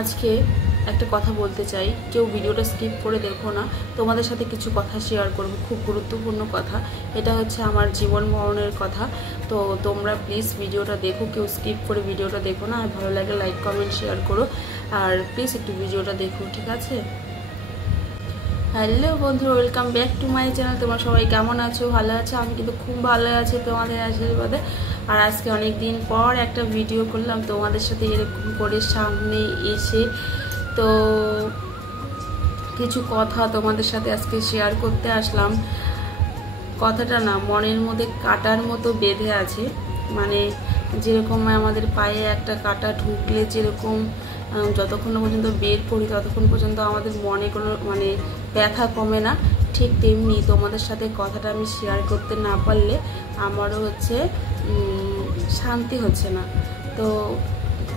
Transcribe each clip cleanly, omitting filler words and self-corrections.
আজকে একটা কথা বলতে চাই, কেউ ভিডিওটা স্কিপ করে দেখো না। তোমাদের সাথে কিছু কথা শেয়ার করব, খুব গুরুত্বপূর্ণ কথা। এটা হচ্ছে আমার জীবন মরণের কথা। তো তোমরা প্লিজ ভিডিওটা দেখো, কেউ স্কিপ করে ভিডিওটা দেখো না। আর ভালো লাগে লাইক কমেন্ট শেয়ার করো, আর প্লিজ একটু ভিডিওটা দেখো, ঠিক আছে? হ্যালো বন্ধুরা, welcome back to my channel. তোমরা সবাই কেমন আছো? ভালো আছো? আমি কিন্তু খুব ভালো আছি তোমাদের আশীর্বাদে। আর আজকে অনেক দিন পর একটা ভিডিও করলাম তোমাদের সাথে এরকম করে সামনে এসে। তো কিছু কথা তোমাদের সাথে আজকে শেয়ার করতে আসলাম। কথাটা না মনের মধ্যে কাটার মতো বেঁধে আছে। মানে যেরকম আমাদের পায়ে একটা কাটা ঢুকলে যেরকম যতক্ষণ পর্যন্ত বের করি ততক্ষণ পর্যন্ত আমাদের মনে কোনো ব্যথা কমে না, ঠিক তেমনি তোমাদের সাথে কথাটা আমি শেয়ার করতে না পারলে আমারও শান্তি হচ্ছে না। তো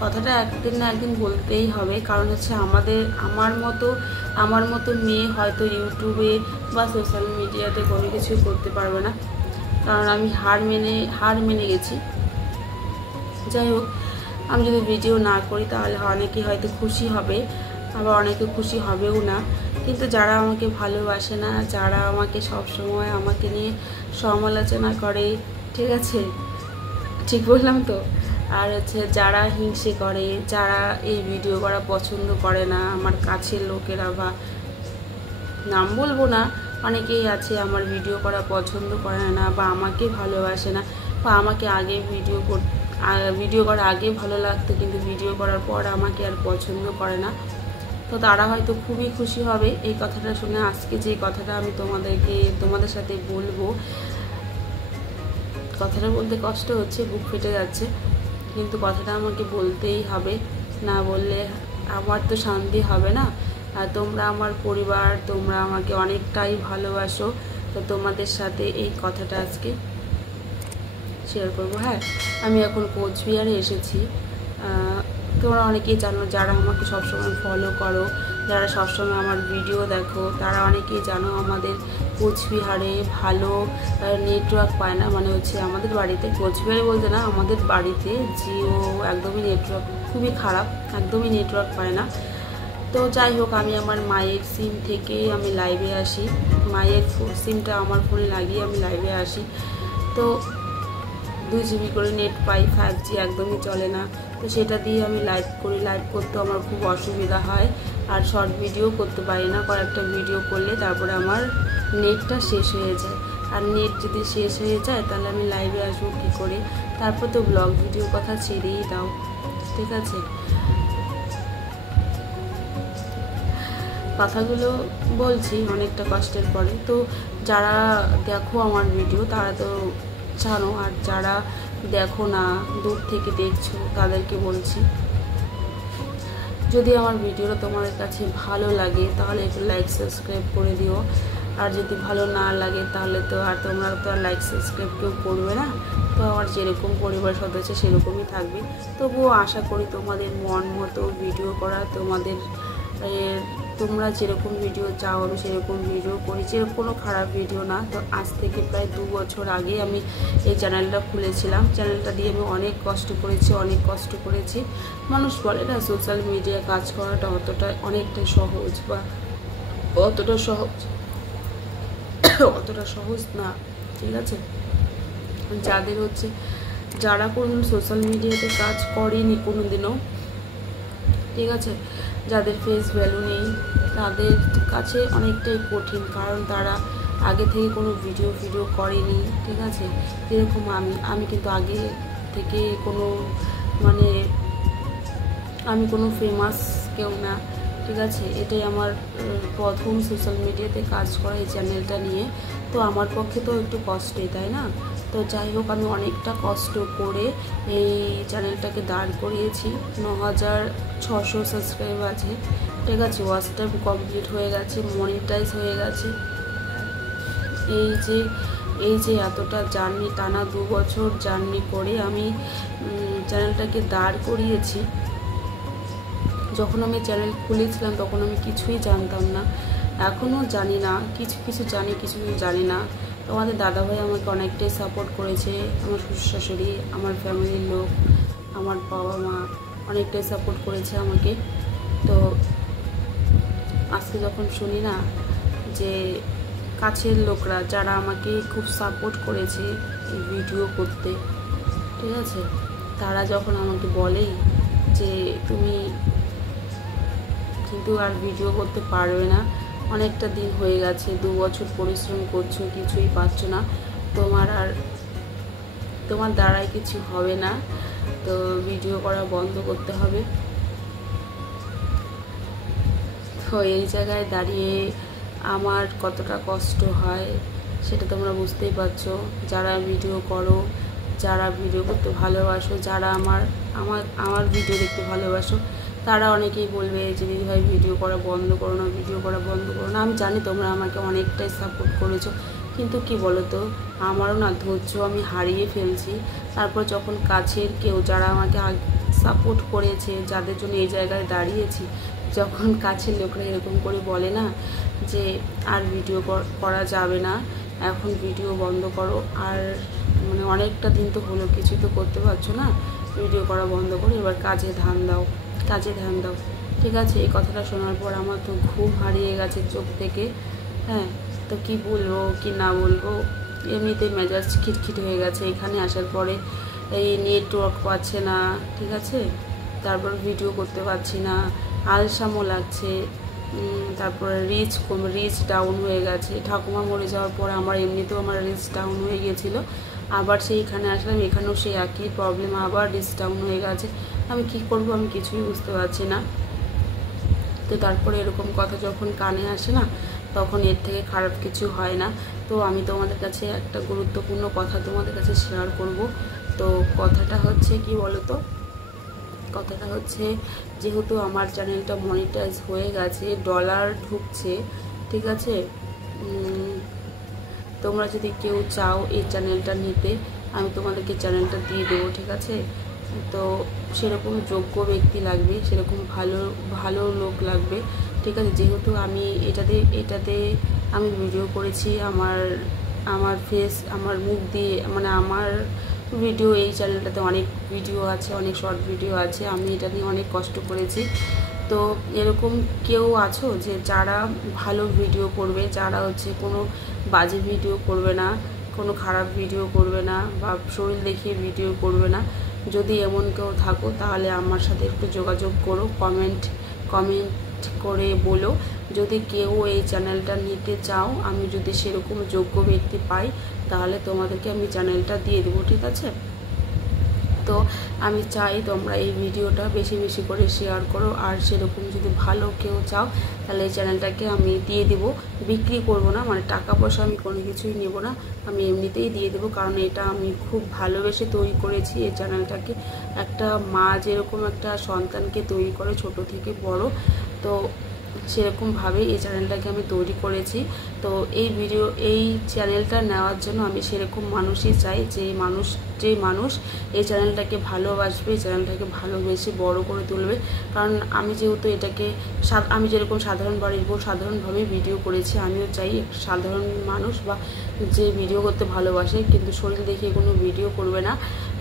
কথাটা একদিন না একদিন বলতেই হবে, কারণ হচ্ছে আমার মতো মেয়ে হয়তো ইউটিউবে বা সোশ্যাল মিডিয়াতে কোনো কিছু করতে পারবে না, কারণ আমি হার মেনে গেছি। যাই হোক, আমি যদি ভিডিও না করি তাহলে অনেকে হয়তো খুশি হবে, আবার অনেকে খুশি হবেও না। কিন্তু যারা আমাকে ভালোবাসে না, যারা আমাকে সবসময় আমাকে নিয়ে সমালোচনা করে, ঠিক আছে, ঠিক বললাম তো? আর যারা হিংসে করে, যারা এই ভিডিও করা পছন্দ করে না, আমার কাছের লোকেরা, বা নাম বলবো না, অনেকেই আছে আমার ভিডিও করা পছন্দ করে না, বা আমাকে ভালোবাসে না, বা আমাকে আগে ভিডিও করা আগে ভালো লাগতো, কিন্তু ভিডিও করার পর আমাকে আর পছন্দ করে না। তো তারা হয়তো খুবই খুশি হবে এই কথাটা শুনে। আজকে যে কথাটা আমি তোমাদের সাথে বলবো, কথাটা বলতে কষ্ট হচ্ছে, বুক ফেটে যাচ্ছে, কিন্তু কথাটা আমাকে বলতেই হবে। না বললে আমার তো শান্তি হবে না। আর তোমরা আমার পরিবার, তোমরা আমাকে অনেকটাই ভালোবাসো। তো তোমাদের সাথে এই কথাটা আজকে শেয়ার করবো। হ্যাঁ, আমি এখন কোচবিহারে এসেছি। তোমরা অনেকেই জানো, যারা আমাকে সবসময় ফলো করো, যারা সবসময় আমার ভিডিও দেখো, তারা অনেকেই জানো আমাদের কোচবিহারে ভালো নেটওয়ার্ক পায় না। আমাদের বাড়িতে, কোচবিহারে বলতে না, আমাদের বাড়িতে জিও একদমই নেটওয়ার্ক খুবই খারাপ, একদমই নেটওয়ার্ক পায় না। তো যাই হোক, আমি আমার মায়ের সিম থেকে আমি লাইভে আসি, মায়ের সিমটা আমার ফোনে লাগিয়ে আমি লাইভে আসি। তো 2 GB করে নেট পাই, 5G একদমই চলে না। তো সেটা দিয়ে আমি লাইভ করি। লাইভ করতে আমার খুব অসুবিধা হয়, আর শর্ট ভিডিও করতে পারি না। কয়েকটা ভিডিও করলে তারপরে আমার নেটটা শেষ হয়ে যায়, আর নেট যদি শেষ হয়ে যায় তাহলে আমি লাইভে আসবো কী করে? তারপর তো ব্লগ ভিডিওর কথা ছেড়েই দাও, ঠিক আছে? কথাগুলো বলছি অনেকটা কষ্টের পরে। তো যারা দেখো আমার ভিডিও তারা তো জানো, আর যারা দেখো না, দূর থেকে দেখছো, তাদেরকে বলছি, যদি আমার ভিডিওটা তোমাদের কাছে ভালো লাগে তাহলে একটু লাইক সাবস্ক্রাইব করে দিও। আর যদি ভালো না লাগে তাহলে তো আর তোমরা তো আর লাইক সাবস্ক্রাইব কেউ করবে না। তো আমার যেরকম পরিবার সদস্য সেরকমই থাকবে। তবুও আশা করি তোমাদের মন মতো ভিডিও করা, তোমরা যেরকম ভিডিও চাও আমি সেরকম ভিডিও করি, যেরকম কোনো খারাপ ভিডিও না। তো আজ থেকে প্রায় 2 বছর আগে আমি এই চ্যানেলটা খুলেছিলাম। চ্যানেলটা দিয়ে আমি অনেক কষ্ট করেছি। মানুষ বলে না, সোশ্যাল মিডিয়ায় কাজ করাটা অনেকটা সহজ, বা অতটা সহজ না, ঠিক আছে? যারা কোনোদিন সোশ্যাল মিডিয়াতে কাজ করেনি কোনোদিনও, ঠিক আছে, যাদের ফেস ভ্যালু নেই, তাদের কাছে অনেকটাই কঠিন, কারণ তারা আগে থেকে কোনো ভিডিও করেনি, ঠিক আছে? যেরকম আমি কিন্তু আগে থেকে আমি কোনো ফেমাস কেউ না, ঠিক আছে? এটাই আমার প্রথম সোশ্যাল মিডিয়াতে কাজ করা, এই চ্যানেলটা নিয়ে। তো আমার পক্ষে তো একটু কষ্টই, তাই না? তো যাই হোক, আমি অনেকটা কষ্ট করে এই চ্যানেলটাকে দাঁড় করিয়েছি। 9600 সাবস্ক্রাইব আছে, ঠিক আছে? ওয়াচ টাইম কমপ্লিট হয়ে গেছে, মনিটাইজ হয়ে গেছে। এই যে এতটা জার্নি, টানা 2 বছর জার্নি করে আমি চ্যানেলটাকে দাঁড় করিয়েছি। যখন আমি চ্যানেল খুলেছিলাম তখন আমি কিছুই জানতাম না, এখনও জানি না, কিছু জানি, কিছু জানি না। তো আমাদের দাদাভাই আমাকে অনেকটাই সাপোর্ট করেছে, আমার শ্বশুর শাশুড়ি, আমার ফ্যামিলির লোক, আমার বাবা মা অনেকটাই সাপোর্ট করেছে আমাকে। তো আজকে যখন শুনি না যে কাছের লোকরা যারা আমাকে খুব সাপোর্ট করেছে ভিডিও করতে, ঠিক আছে, তারা যখন আমাকে বলে যে তুমি কিন্তু আর ভিডিও করতে পারবে না, অনেকটা দিন হয়ে গেছে, 2 বছর পরিশ্রম করছো, কিছুই পাচ্ছ না, তোমার দ্বারাই কিছু হবে না, তো ভিডিও করা বন্ধ করতে হবে। তো এই জায়গায় দাঁড়িয়ে আমার কতটা কষ্ট হয় সেটা তোমরা বুঝতেই পারছো। যারা ভিডিও করো, যারা ভিডিও করতে ভালোবাসো, যারা আমার ভিডিও দেখতে ভালোবাসো, তারা অনেকেই বলবে যে দিদিভাই ভিডিও করা বন্ধ করো না, ভিডিও করা বন্ধ করো না। আমি জানি তোমরা আমাকে অনেকটাই সাপোর্ট করেছো, কিন্তু কি বলো তো, আমারও না ধৈর্য আমি হারিয়ে ফেলছি। তারপর যখন কাছের কেউ যারা আমাকে সাপোর্ট করেছে, যাদের জন্য এই জায়গায় দাঁড়িয়েছি, যখন কাছের লোকরা এরকম করে বলে না যে আর ভিডিও করা যাবে না, এখন ভিডিও বন্ধ করো, আর মানে অনেকটা দিন তো হলো, কিছু তো করতে পারছো না, ভিডিও করা বন্ধ করো, এবার কাজে ধ্যান দাও, ঠিক আছে। এই কথাটা শোনার পর আমার তো ঘুম হারিয়ে গেছে চোখ থেকে। হ্যাঁ, তো কি বলবো কি না বলবো, এমনিতে মেজাজ খিটখিট হয়ে গেছে। এখানে আসার পরে এই নেটওয়ার্ক পাচ্ছে না, ঠিক আছে, তারপর ভিডিও করতে পারছি না, আলসামও লাগছে, তারপরে রিচ ডাউন হয়ে গেছে। ঠাকুমা মরে যাওয়ার পরে এমনিতেও আমার রিচ ডাউন হয়ে গিয়েছিলো, আবার সেইখানে আসলাম, এখানেও সেই একই প্রবলেম, আবার রিচ ডাউন হয়ে গেছে। আমি কি করব, আমি কিছুই বুঝতে পারছি না। তো তারপরে এরকম কথা যখন কানে আসে না, তখন এর থেকে খারাপ কিছু হয় না। তো আমি তোমাদের কাছে একটা গুরুত্বপূর্ণ কথা তোমাদের কাছে শেয়ার করব। তো কথাটা হচ্ছে কি বলো তো, কথাটা হচ্ছে যেহেতু আমার চ্যানেলটা মনিটাইজ হয়ে গেছে, ডলার ঢুকছে, ঠিক আছে, তোমরা যদি কেউ চাও এই চ্যানেলটা নিতে, আমি তোমাদেরকে চ্যানেলটা দিয়ে দেবো, ঠিক আছে। তো সেরকম যোগ্য ব্যক্তি লাগবে, সেরকম ভালো লোক লাগবে, ঠিক আছে। যেহেতু আমি এটাতে আমি ভিডিও করেছি, আমার ফেস, আমার মুখ দিয়ে, মানে আমার ভিডিও, এই চ্যানেলটাতে অনেক ভিডিও আছে, অনেক শর্ট ভিডিও আছে, আমি এটা নিয়ে অনেক কষ্ট করেছি। তো এরকম কেউ আছো যে যারা ভালো ভিডিও করবে, যারা হচ্ছে কোনো বাজে ভিডিও করবে না, কোনো খারাপ ভিডিও করবে না, বা শরীর দেখিয়ে ভিডিও করবে না, যদি এমন কেউ থাকো তাহলে আমার সাথে একটু যোগাযোগ করো, কমেন্ট করে বলো। যদি কেউ এই চ্যানেলটা নিতে চাও, আমি যদি সেরকম যোগ্য ব্যক্তি পাই, তাহলে তোমাদেরকে আমি চ্যানেলটা দিয়ে দেবো, ঠিক আছে। তো আমি চাই তোমরা এই ভিডিওটা বেশি বেশি করে শেয়ার করো, আর সেরকম যদি ভালো কেউ চাও তাহলে এই চ্যানেলটাকে আমি দিয়ে দেবো। বিক্রি করব না, মানে টাকা পয়সা আমি কোনো কিছুই নেব না, আমি এমনিতেই দিয়ে দেবো, কারণ এটা আমি খুব ভালোবেসে তৈরি করেছি এই চ্যানেলটাকে। একটা মা যেরকম একটা সন্তানকে তৈরি করে ছোট থেকে বড়, তো সেরকমভাবেই এই চ্যানেলটাকে আমি তৈরি করেছি। তো এই চ্যানেলটা নেওয়ার জন্য আমি সেরকম মানুষই চাই, যে মানুষ এই চ্যানেলটাকে ভালোবাসবে, এই চ্যানেলটাকে ভালোবেসে বড় করে তুলবে। কারণ আমি যেহেতু আমি যেরকম সাধারণ বাড়ির বউ সাধারণভাবেই ভিডিও করেছি, আমিও চাই সাধারণ মানুষ বা যে ভিডিও করতে ভালোবাসে কিন্তু শরীর দেখিয়ে কোনো ভিডিও করবে না,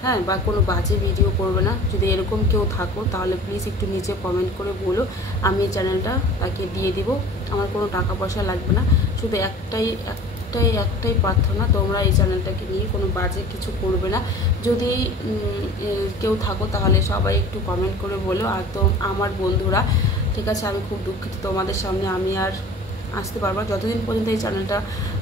হ্যাঁ, বা কোনো বাজে ভিডিও করবে না। যদি এরকম কেউ থাকো তাহলে প্লিজ একটু নিচে কমেন্ট করে বলো, আমি এই চ্যানেলটা তাকে দিয়ে দিব। আমার কোনো টাকা পয়সা লাগবে না, শুধু একটাই প্রার্থনা, তোমরা এই চ্যানেলটাকে নিয়ে কোনো বাজে কিছু করবে না। যদি কেউ থাকো তাহলে সবাই একটু কমেন্ট করে বলো। আর তো আমার বন্ধুরা, ঠিক আছে, আমি খুব দুঃখিত, তোমাদের সামনে আমি আর আসতে পারবো, যতদিন পর্যন্ত এই চ্যানেলটা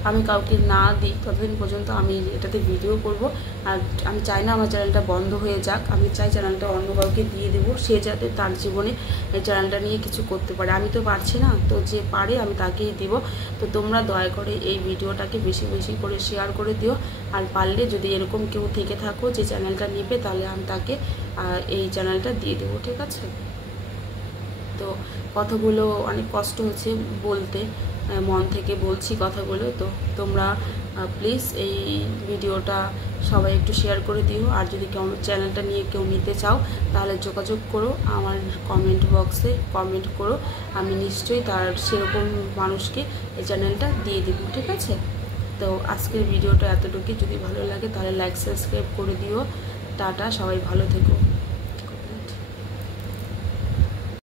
আমি কাউকে না দিই ততদিন পর্যন্ত আমি এটাতে ভিডিও করব। আর আমি চাই না আমার চ্যানেলটা বন্ধ হয়ে যাক, আমি চাই চ্যানেলটা অন্য কাউকে দিয়ে দেবো, সে যাতে তার জীবনে এই চ্যানেলটা নিয়ে কিছু করতে পারে। আমি তো পারছি না, তো যে পারে আমি তাকেই দিব। তো তোমরা দয়া করে এই ভিডিওটাকে বেশি বেশি করে শেয়ার করে দিও, আর পারলে যদি এরকম কেউ থেকে থাকো যে চ্যানেলটা নেবে, তাহলে আমি তাকে এই চ্যানেলটা দিয়ে দেবো, ঠিক আছে। তো কথাগুলো অনেক কষ্ট হচ্ছে বলতে, মন থেকে বলছি কথাগুলো। তো তোমরা প্লিজ এই ভিডিওটা সবাই একটু শেয়ার করে দিও, আর যদি চ্যানেলটা নিয়ে কেউ নিতে চাও তাহলে যোগাযোগ করো, আমার কমেন্ট বক্সে কমেন্ট করো, আমি নিশ্চয়ই তার সেরকম মানুষকে এই চ্যানেলটা দিয়ে দেবো, ঠিক আছে। তো আজকের ভিডিওটা এতটুকুই, যদি ভালো লাগে তাহলে লাইক সাবস্ক্রাইব করে দিও। টাটা, সবাই ভালো থেকো।